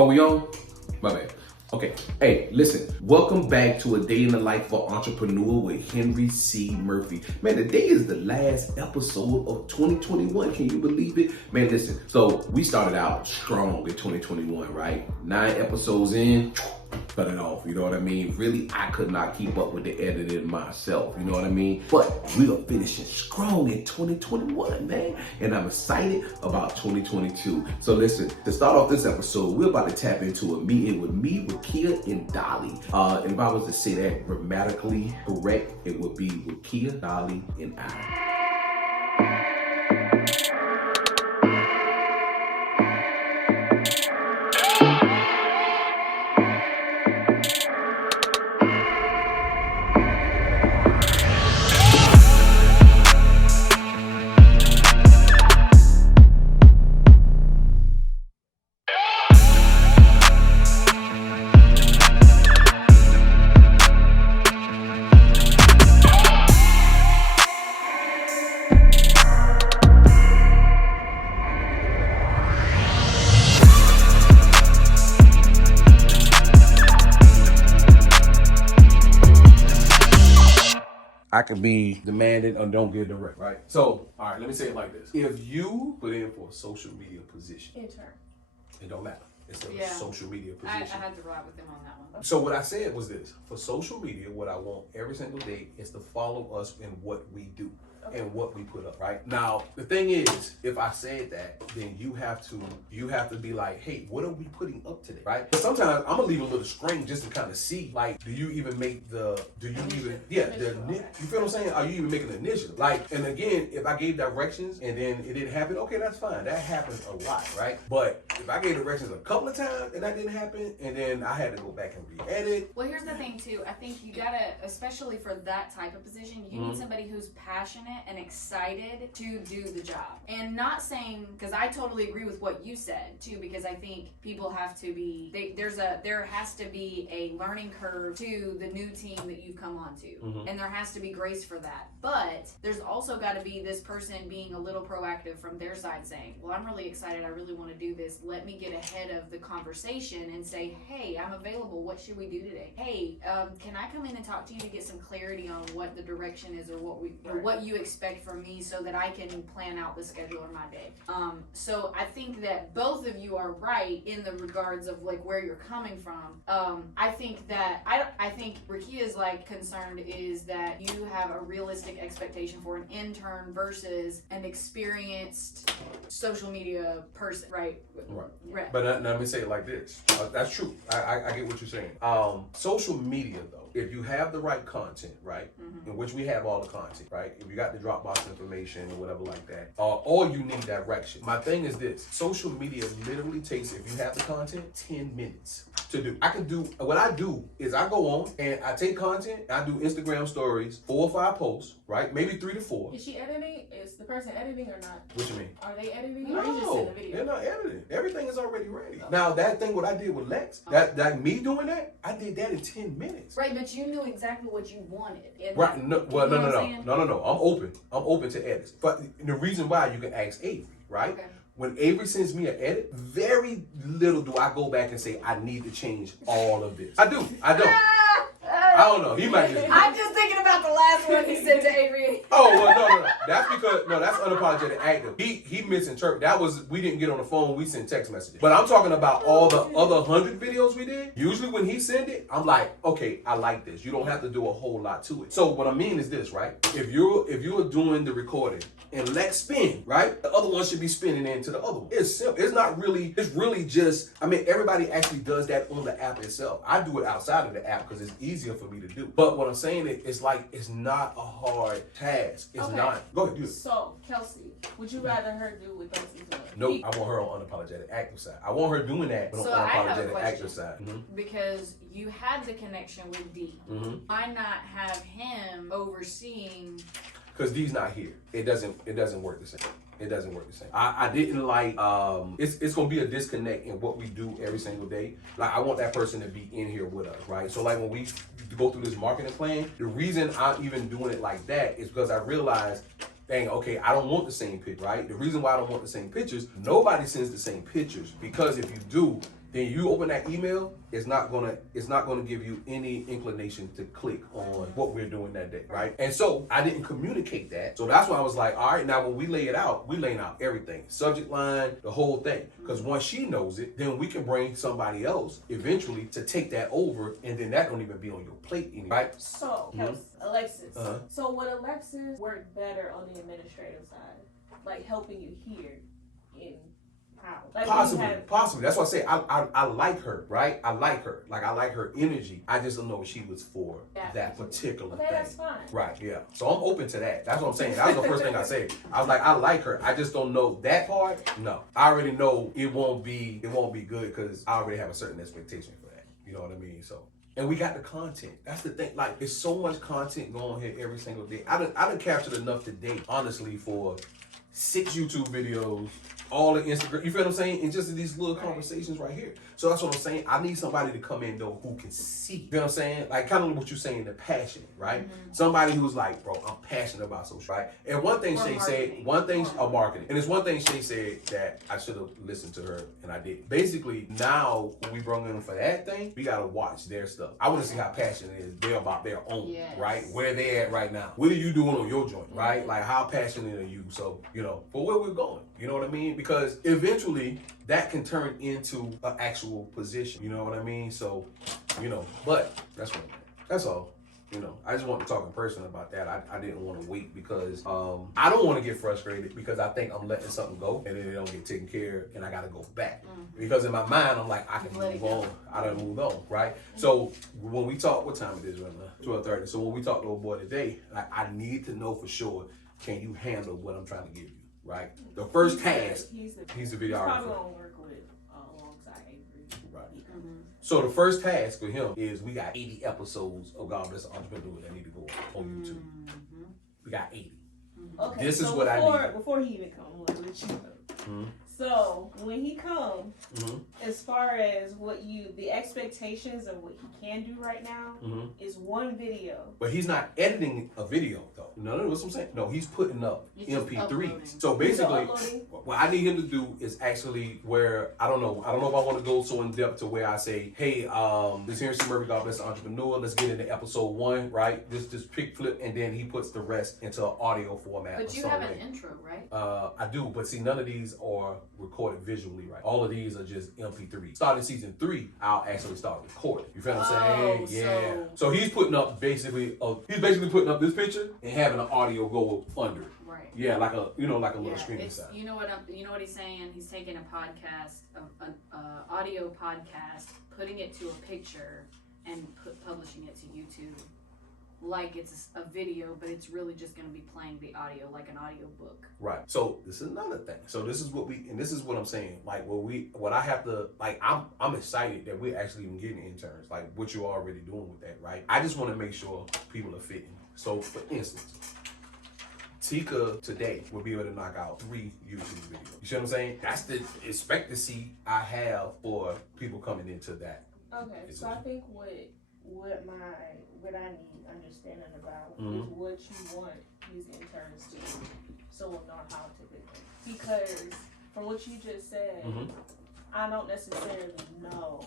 Oh, we on? My bad. Okay. Hey, listen. Welcome back to A Day in the Life of an Entrepreneur with Henry C. Murphy. Man, today is the last episode of 2021. Can you believe it? Man, listen. So we started out strong in 2021, right? 9 episodes in. Cut it off, you know what I mean? Really, I could not keep up with the editing myself, you know what I mean? But we are finishing strong in 2021, man. And I'm excited about 2022. So listen, to start off this episode, we're about to tap into a meeting with me, with Kia and Dolly. And if I was to say that grammatically correct, it would be with Kia, Dolly, and I. I can be demanding or don't get direct, right? So, all right, let me say it like this. If you put in for a social media position, Intern. it don't matter. It's a social media position. I had to ride with them on that one. So what I said was this. For social media, what I want every single day is to follow us in what we do. Okay. And what we put up, right? Now, the thing is, if I said that, then you have to be like, hey, what are we putting up today, right? But sometimes I'm gonna leave a little string just to kind of see, like, you feel what I'm saying? Are you even making an initiative? Like, and again, if I gave directions and then it didn't happen, okay, that's fine. That happens a lot, right? But if I gave directions a couple of times and that didn't happen, and then I had to go back and re-edit. Well, here's the thing too. I think you gotta, especially for that type of position, you need somebody who's passionate and excited to do the job. And not saying, because I totally agree with what you said too, because I think people have to be, there has to be a learning curve to the new team that you've come onto. And there has to be grace for that. But there's also got to be this person being a little proactive from their side saying, well, I'm really excited. I really want to do this. Let me get ahead of the conversation and say, hey, I'm available. What should we do today? Hey, can I come in and talk to you to get some clarity on what the direction is or what you expect from me so that I can plan out the schedule of my day. So I think that both of you are right in the regards of like where you're coming from. I think that I think Rakia's like concerned is that you have a realistic expectation for an intern versus an experienced social media person, right? Right. But let me say it like this. That's true. I get what you're saying. Social media though, if you have the right content, right, in which we have all the content, right, if you got the Dropbox information or whatever like that, or you need direction. My thing is this, social media literally takes, if you have the content, 10 minutes to do. What I do is I go on and I take content, I do Instagram stories, 4 or 5 posts, right, maybe 3 to 4. Is she editing? Is the person editing or not? What you mean? Are they editing? No, or you just send the video? they're not editing. Everything is already ready. Now that thing, what I did with Lex, that me doing that, I did that in 10 minutes. Right, but you knew exactly what you wanted. Right, no. I'm open to edits. But the reason why, you can ask Avery, right? Okay. When Avery sends me an edit, very little do I go back and say, I need to change all of this. I don't. I don't know. He might just. I'm just thinking about the last one he sent to Avery. Oh, well, no. That's because, that's Unapologetic Active. He misinterpreted. That was, we didn't get on the phone, we sent text messages. But I'm talking about all the other 100 videos we did. Usually when he send it, I'm like, okay, I like this. You don't have to do a whole lot to it. So what I mean is this, right? If you're doing the recording and let spin, right? The other one should be spinning into the other one. It's simple. It's really just, everybody actually does that on the app itself. I do it outside of the app because it's easier for me to do. But what I'm saying is, it's not a hard task. It's not. Go ahead, do it. So, Kelsey, would you rather her do what Kelsey's doing? Nope, I want her on Unapologetic Active side. I want her doing that, but on Unapologetic Active side. Because you had the connection with D. Why not have him overseeing? Because D's not here. It doesn't work the same. It doesn't work the same. I didn't like, it's gonna be a disconnect in what we do every single day. Like, I want that person to be in here with us, right? So like when we go through this marketing plan, the reason I'm even doing it like that is because I realized, dang, okay, I don't want the same picture, right? The reason why I don't want the same pictures, nobody sends the same pictures, because if you do, then you open that email, it's not gonna give you any inclination to click on what we're doing that day, right? And so I didn't communicate that. So that's why I was like, all right, now when we lay it out, we laying out everything. Subject line, the whole thing. Because once she knows it, then we can bring somebody else eventually to take that over, and then that don't even be on your plate anymore, right? So, Alexis. So would Alexis work better on the administrative side? Like helping you here in how? Like Possibly. That's why I say I like her, right? I like her. Like I like her energy. I just don't know if she was for that particular thing. That's fine. Right, yeah. So I'm open to that. That's what I'm saying. That was the first thing I said. I was like, I like her. I just don't know that part. No. I already know it won't be good because I already have a certain expectation for that. You know what I mean? So, and we got the content. That's the thing. Like, there's so much content going here every single day. I done captured enough today, honestly, for 6 YouTube videos, all the Instagram, you feel what I'm saying? And just these little conversations right here. So that's what I'm saying. I need somebody to come in though who can see. You know what I'm saying? Like kind of what you're saying, the passion, right? Somebody who's like, bro, I'm passionate about social, right? And one thing Shay said, marketing. And it's one thing Shay said that I should have listened to her and I did. Basically, now when we brought in for that thing, we gotta watch their stuff. I want to see how passionate they're about their own, right? Where they're at right now. What are you doing on your joint, right? Like how passionate are you? So, you know, for where we're going, you know what I mean? Because eventually that can turn into an actual position. You know what I mean? So, you know, but that's all. You know, I just want to talk in person about that. I didn't want to wait because I don't want to get frustrated because I think I'm letting something go and then it don't get taken care of and I got to go back. Because in my mind, I'm like, I can move on. I done moved on, right? So when we talk, what time it is right now? 12:30. So when we talk to old boy today, I need to know for sure, can you handle what I'm trying to give you, right? The first task, he's the videographer. He's probably going to work with alongside Avery. Right. So the first task for him is we got 80 episodes of God Bless the Entrepreneur that need to go on YouTube. We got 80. Okay. This is what I need. Before he even comes, let you know. So when he comes, as far as the expectations of what he can do right now is one video. But he's not editing a video though. No, what I'm saying. No, he's putting up MP3s. So basically, what I need him to do is actually where I don't know if I want to go so in depth to where I say, hey, this here is C.Murphy, God Bless the Entrepreneur. Let's get into episode 1, right? Just pick flip, and then he puts the rest into an audio format. But you have an intro, right? I do, but see, none of these are recorded visually, right? All of these are just MP3. Starting season 3, I'll actually start recording. You feel what I'm saying? Yeah. So he's putting up basically putting up this picture and having an audio go under it. Right. Yeah, like a little streaming side. You know what he's saying? He's taking a podcast, an audio podcast, putting it to a picture, and publishing it to YouTube. Like it's a video, but it's really just going to be playing the audio like an audio book. Right. So this is another thing. So this is what I'm saying. Like what I have to, like, I'm excited that we're actually even getting interns, like what you're already doing with that, right? I just want to make sure people are fitting. So for instance, Tika today will be able to knock out 3 YouTube videos. You see what I'm saying? That's the expectancy I have for people coming into that. Okay. So I think what I need understanding about is what you want these interns to do, so we'll know how to do it. Because from what you just said, I don't necessarily know.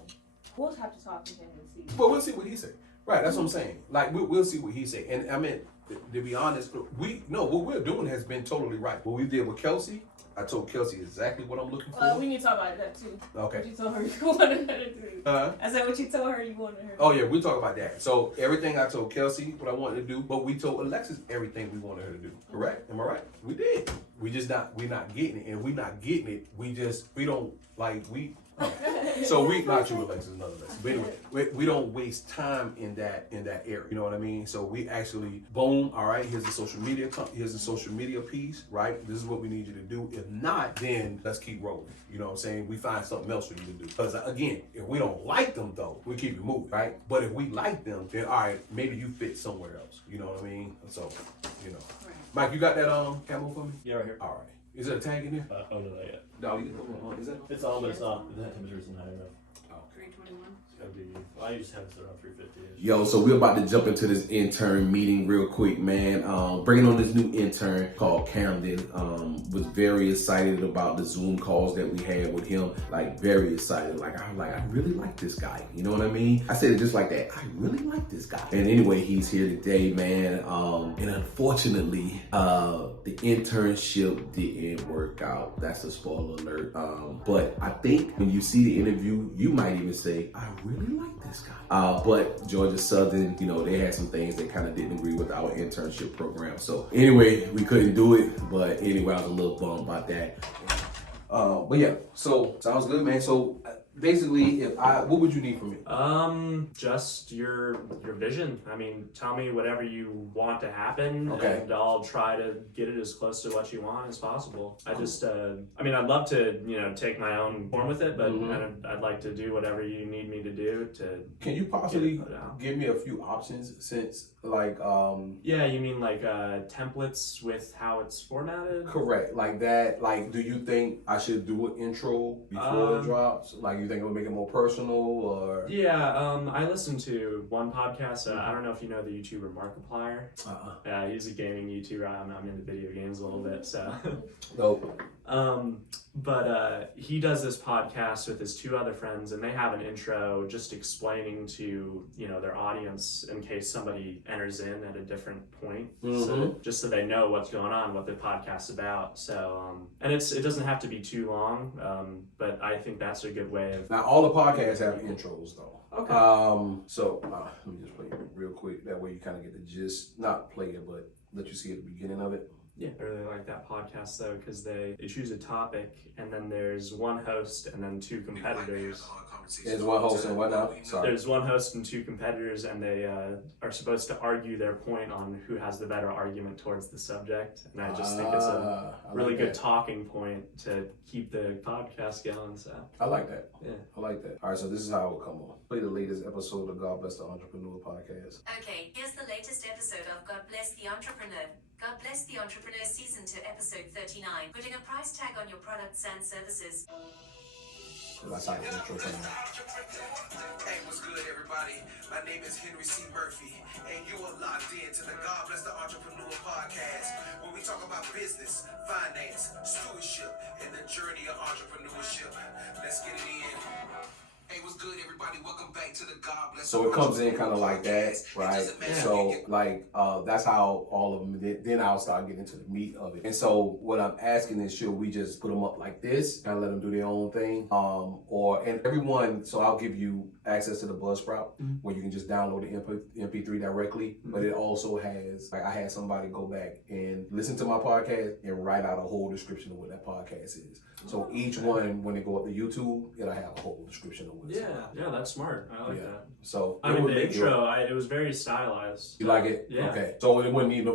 We'll have to talk to him and see. But we'll see what he say. Right, that's what I'm saying. Like we'll see what he say. And I mean, to be honest, what we're doing has been totally right. What we did with Kelsey, I told Kelsey exactly what I'm looking for. We need to talk about that too. Okay. What you told her you wanted her to do. I said what you told her you wanted her to do. Oh yeah, we'll talk about that. So everything I told Kelsey what I wanted to do, but we told Alexis everything we wanted her to do. Correct? Am I right? We did. We're not getting it. And we're not getting it. We don't like so we not you, Alexis, another Alexis. But anyway, we don't waste time in that area. You know what I mean? So we actually boom. All right, here's the social media piece. Right, this is what we need you to do. If not, then let's keep rolling. You know what I'm saying? We find something else for you to do. Because again, if we don't like them though, we keep it moving. Right? But if we like them, then all right, maybe you fit somewhere else. You know what I mean? So, you know, right. Mike, you got that camo for me? Yeah, right here. All right. Is there a tag in there? Oh no, not yet. No, is that? It's on, but it's off. The temperature isn't high enough. Oh, 321. I used to have it around 350. Yo, so we're about to jump into this intern meeting real quick, man. Bringing on this new intern called Camden. Was very excited about the Zoom calls that we had with him. Like, very excited. I really like this guy. You know what I mean? I said it just like that. I really like this guy. And anyway, he's here today, man. And unfortunately, the internship didn't work out. That's a spoiler alert. But I think when you see the interview, you might even say, I really like this guy. But Georgia Southern, you know, they had some things that kind of didn't agree with our internship program. So anyway, we couldn't do it. But anyway, I was a little bummed about that. But yeah, so sounds good, man. So basically, what would you need from me? Just your vision. I mean, tell me whatever you want to happen, Okay. and I'll try to get it as close to what you want as possible. I just, I'd love to, take my own form with it, but I'd like to do whatever you need me to do to. Can you possibly give me a few options since, Yeah, you mean like templates with how it's formatted? Correct, like that. Like, do you think I should do an intro before it drops? Like, you think it would make it more personal, or? Yeah, I listened to one podcast. I don't know if you know the YouTuber Markiplier. He's a gaming YouTuber. I'm into video games a little bit, so. Nope. But he does this podcast with his two other friends, and they have an intro just explaining to their audience in case somebody enters in at a different point, so just so they know what's going on, what the podcast's about. So and it doesn't have to be too long, but I think that's a good way of. Now all the podcasts have intros though. Okay. So let me just play it real quick. That way you kind of get the gist. Not play it, but let you see at the beginning of it. Yeah, I really like that podcast though, because they choose a topic and then there's one host and then two competitors. There's one host and what now? Sorry. There's one host and two competitors, and they are supposed to argue their point on who has the better argument towards the subject. And I just think it's a really good talking point to keep the podcast going. So I like that. Yeah, I like that. All right, so this is how it will come on. Play the latest episode of God Bless the Entrepreneur podcast. Okay, here's the latest episode of God Bless the Entrepreneur. God Bless the Entrepreneur Season 2, Episode 39. Putting a price tag on your products and services. That's how the intro comes out. Hey, what's good, everybody? My name is Henry C.Murphy, and you are locked in to the God Bless the Entrepreneur podcast, where we talk about business, finance, stewardship, and the journey of entrepreneurship. Let's get it in. Hey, what's good, everybody? Welcome back to the God Bless. So it comes in kind of like that, right? So that's how all of them. Then I'll start getting into the meat of it. And so what I'm asking is, should we just put them up like this, kind of let them do their own thing, and everyone? So I'll give you access to the Buzzsprout where you can just download the MP3 directly. But it also has, I had somebody go back and listen to my podcast and write out a whole description of what that podcast is. So each one, when they go up to YouTube, it'll have a whole description of what it's about. Yeah, that's smart. I like that. So I mean, the intro, it was very stylized. You like it? Yeah. Okay. So it wouldn't need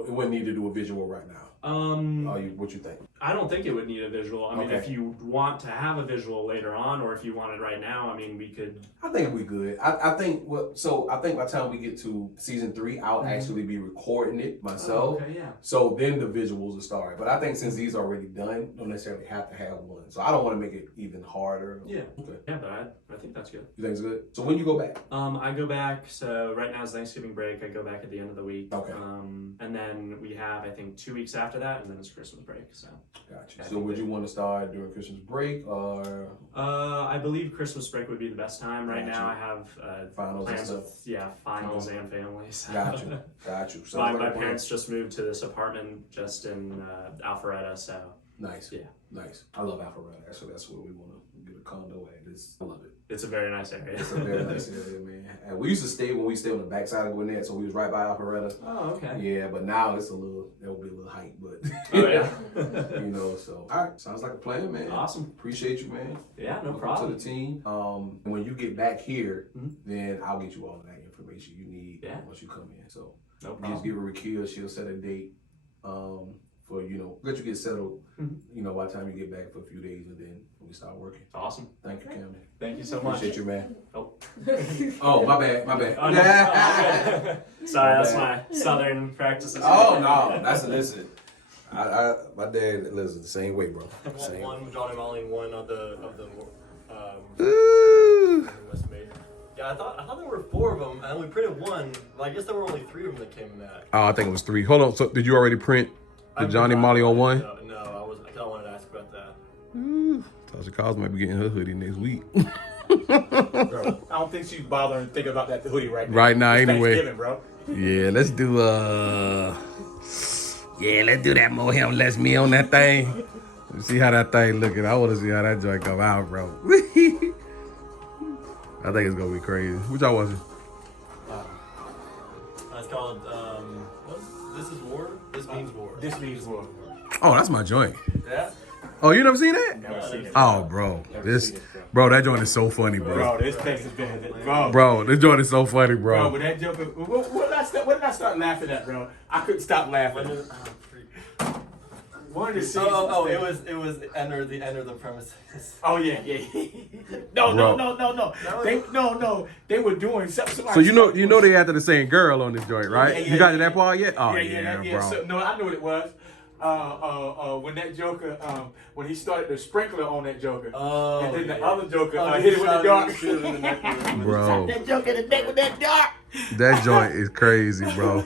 to do a visual right now. What you think? I don't think it would need a visual. I mean, if you want to have a visual later on, or if you want it right now, I mean, we could. I think we good. I think by the time we get to season 3, I'll actually be recording it myself. Oh, okay, yeah. So then the visuals will start. But I think since these are already done, don't necessarily have to have one. So I don't want to make it even harder. Yeah. Okay. Yeah, but I think that's good. You think it's good? So when you go back? I go back. So right now is Thanksgiving break. I go back at the end of the week. Okay. And then we have, I think, 2 weeks after that, and then it's Christmas break. So. Gotcha. So would you want to start during Christmas break or? I believe Christmas break would be the best time. Right now I have finals plans and with finals and families. Got you. So my parents just moved to this apartment just in Alpharetta, so. Nice. Yeah. Nice. I love Alpharetta. Actually, that's where we want to get a condo at. I love it. It's a very nice area. It's a very nice area, man. And we used to stay on the backside of Gwinnett, so we was right by Alpharetta. Oh, okay. Yeah, but now that will be a little hike, but oh yeah. So all right, sounds like a plan, man. Awesome. Appreciate you, man. Yeah, no Welcome problem. to the team. And when you get back here, then I'll get you all of that information you need once you come in. So no problem. Just give her a key, she'll set a date. For let you get settled, by the time you get back for a few days, and then we start working. Awesome. Thank you, Camden. Thank you so much. Appreciate you, man. Oh. Oh, my bad. Oh, no. Sorry, that's my southern practices. Oh no, listen. My dad lives the same way, bro. Same. One Johnny Molly, one of the West Made. Yeah, I thought there were 4 of them, and we printed 1. But I guess there were only 3 of them that came in that. Oh, I think it was 3. Hold on. So did you already print the Johnny Molly on 1? No, I wanted to ask about that. Tasha Cos might be getting her hoodie next week. Bro, I don't think she's bothering thinking about that hoodie right now. Right now, It's anyway. Thanksgiving, bro. Yeah, let's do let's do that more him less me on that thing. Let's see how that thing looking. I want to see how that joint come out, bro. I think it's gonna be crazy. What y'all watching? It's called This is War. This means war. This means war. Oh, that's my joint. Yeah? Oh, you never seen that? Never seen it. Oh, bro, bro, that joint is so funny, bro. Bro, this place has been... Bro, this joint is so funny, Bro, bro. but that joke... What did I start laughing at, bro? I couldn't stop laughing. One of the scenes... It was enter the premises. Oh, yeah. No. They were doing something. So you know they after the same girl on this joint, right? Yeah, you got to that part yet? Oh Yeah. bro. So, no, I knew what it was. When that Joker, when he started the sprinkler on that Joker, and then the other Joker hit it with the dark. Bro, That Joker in the neck with that dark. that joint is crazy, bro.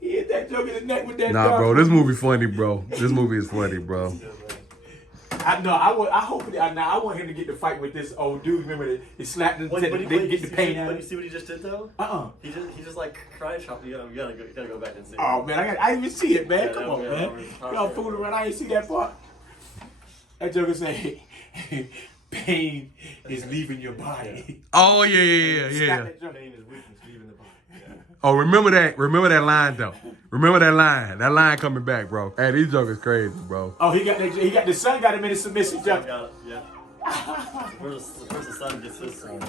He hit that Joker in the neck with that Nah, dark. bro, this movie funny, bro. This movie is funny, bro. I want him to get the fight with this old dude. Remember that he slapped him, get the pain out. But you see what he just did though? He just like cry chopped. You gotta go back and see. Oh man, I didn't even see it, man. Yeah, Come on, yeah, man. yeah. Y'all fooling around. I didn't see that part. That Joker say, pain is leaving your body. Oh yeah. Slap that Joker. Pain is weakness leaving the body. Yeah. Oh, remember that line though. Remember that line. That line coming back, bro. Hey, these jokers crazy, bro. Oh, he got the son got him in a submissive jump. Got it. Yeah. First the son gets his son.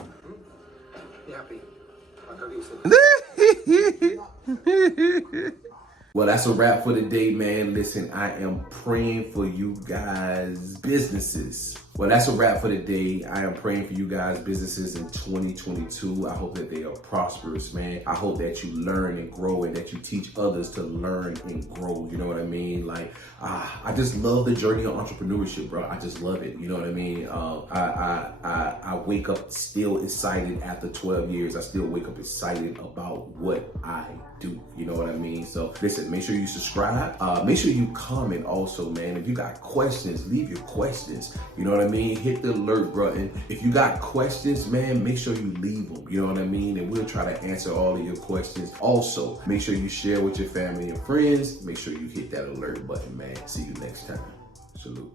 Well, that's a wrap for the day, man. Listen, I am praying for you guys' businesses. Well, that's a wrap for the day. I am praying for you guys' businesses in 2022. I hope that they are prosperous, man. I hope that you learn and grow and that you teach others to learn and grow. You know what I mean? Like, I just love the journey of entrepreneurship, bro. I just love it. You know what I mean? I wake up still excited after 12 years. I still wake up excited about what I do. You know what I mean? So listen, make sure you subscribe. Make sure you comment also, man. If you got questions, leave your questions. You know what I mean? Hit the alert button. If you got questions, man, make sure you leave them. You know what I mean? And we'll try to answer all of your questions. Also, make sure you share with your family and friends. Make sure you hit that alert button, man. See you next time. Salute.